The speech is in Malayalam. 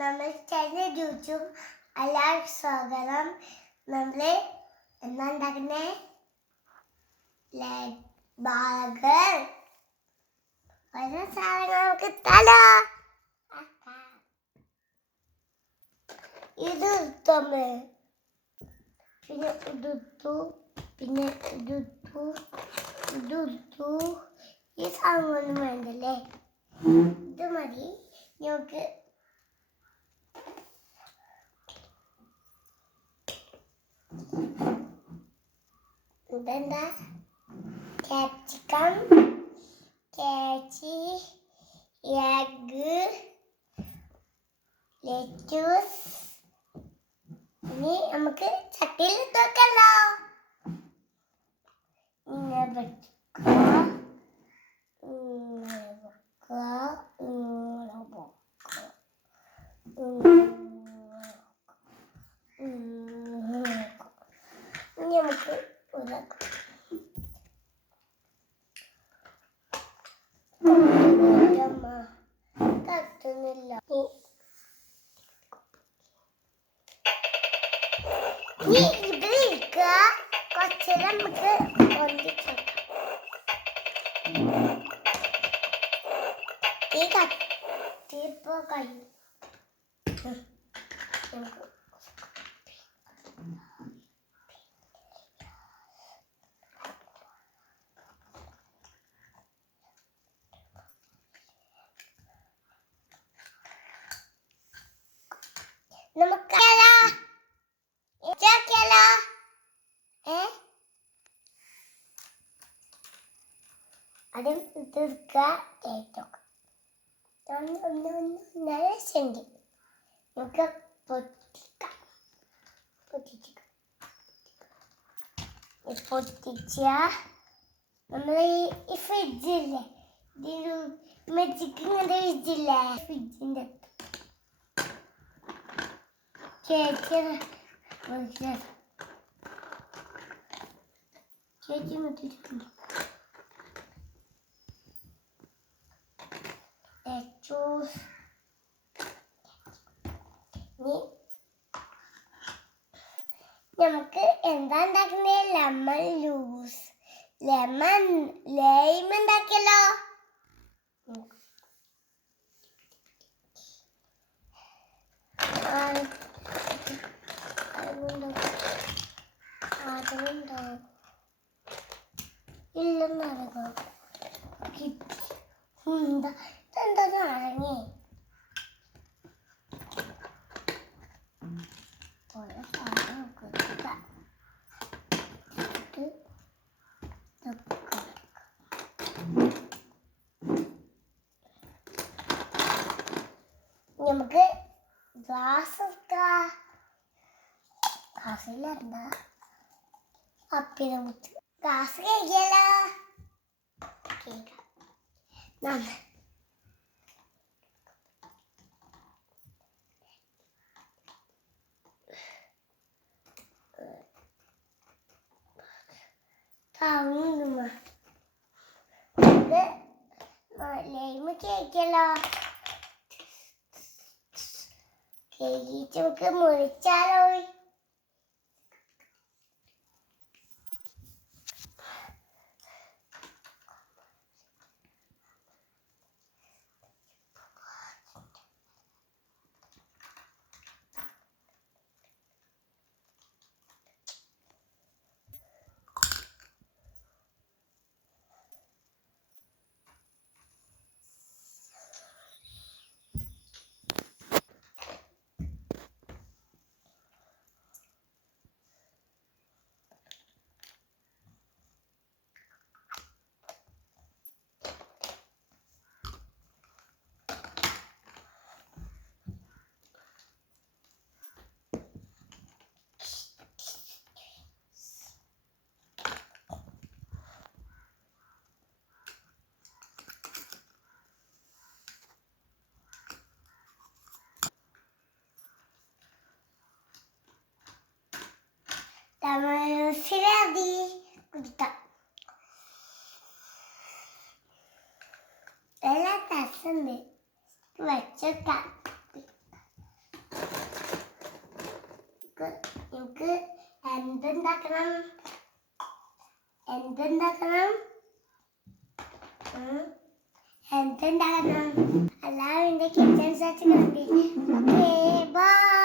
നമ്മൾ ചൈന ജ്യൂസും എല്ലാവർക്കും സ്വാഗതം. നമ്മൾ എന്താ ഉണ്ടാക്കുന്നേ? ബർഗർ. ഓരോ സാധനങ്ങൾ നമുക്ക് ഇട്ടാലോ? ഇത് ഇട്ടമ്മ, പിന്നെ ഇതെടുത്തു, പിന്നെ ഇതെടുത്തു, ഇതെടുത്തു. ഈ സാധനമൊന്നും വേണ്ടല്ലേ? ഇത് മതി. നമുക്ക് ഇതെന്താ? ക്യാപ്സിക്കം, കാച്ചി, എഗ്, ലെറ്റൂസ്. ഇനി നമുക്ക് ചട്ടിയിൽ ഇട്ടോക്കല്ലോ. ഇങ്ങനെ വെക്കുക, ഇങ്ങനെ വെക്കുക, ഇങ്ങനെ വെക്കുക, ഇനി നമുക്ക് ഉണ്ടാക്കാം. കത്തുന്നില്ല. ഇനി ഇതിലിരിക്കുക. കുറച്ചേരം നമുക്ക് ഒന്നിച്ചേക്കാം. ഈ കത്തിപ്പോ കഴിയും. നമുക്കല്ലോ അതും ഇതെടുക്കുക. രസമുണ്ട്. നമുക്ക് പൊട്ടിച്ച നമ്മൾ ഈ ഫ്രിഡ്ജില്ലേ, ഇതിന് മെച്ചിക്ക് ഇങ്ങനത്തെ ഫ്രിഡ്ജില്ലേ, ഫ്രിഡ്ജിൻ്റെ ചേച്ചി മുട്ടിട്ടുണ്ട്. നമുക്ക് എന്താ ഉണ്ടാക്കുന്നേ? ലെമൺ ജ്യൂസ്, ലൈം ഉണ്ടാക്കിയല്ലോ. ഇല്ലെന്നറിയോ? എന്താ നാരങ്ങ? നമുക്ക് ഗ്ലാസ് എടുക്കാം. ഗ്ലാസ്സിലെന്താ അപ്പിനെ മുത്ത് ഗ്ലാസ് കഴിക്കല്ലോ. ലൈമ് കേക്കല്ലോ. കേക്കിച്ച് നമുക്ക് മുറിച്ചാലോ? ശരി, കുടിക്കാം. എല്ലാ തസുണ്ട് വെച്ചേക്കാം. നമുക്ക് എന്തുണ്ടാക്കണം? എന്തുണ്ടാക്കണം? എന്തുണ്ടാക്കണം? എല്ലാവരും എൻ്റെ കിച്ചൺ സെറ്റ് കണ്ടി. Okay by.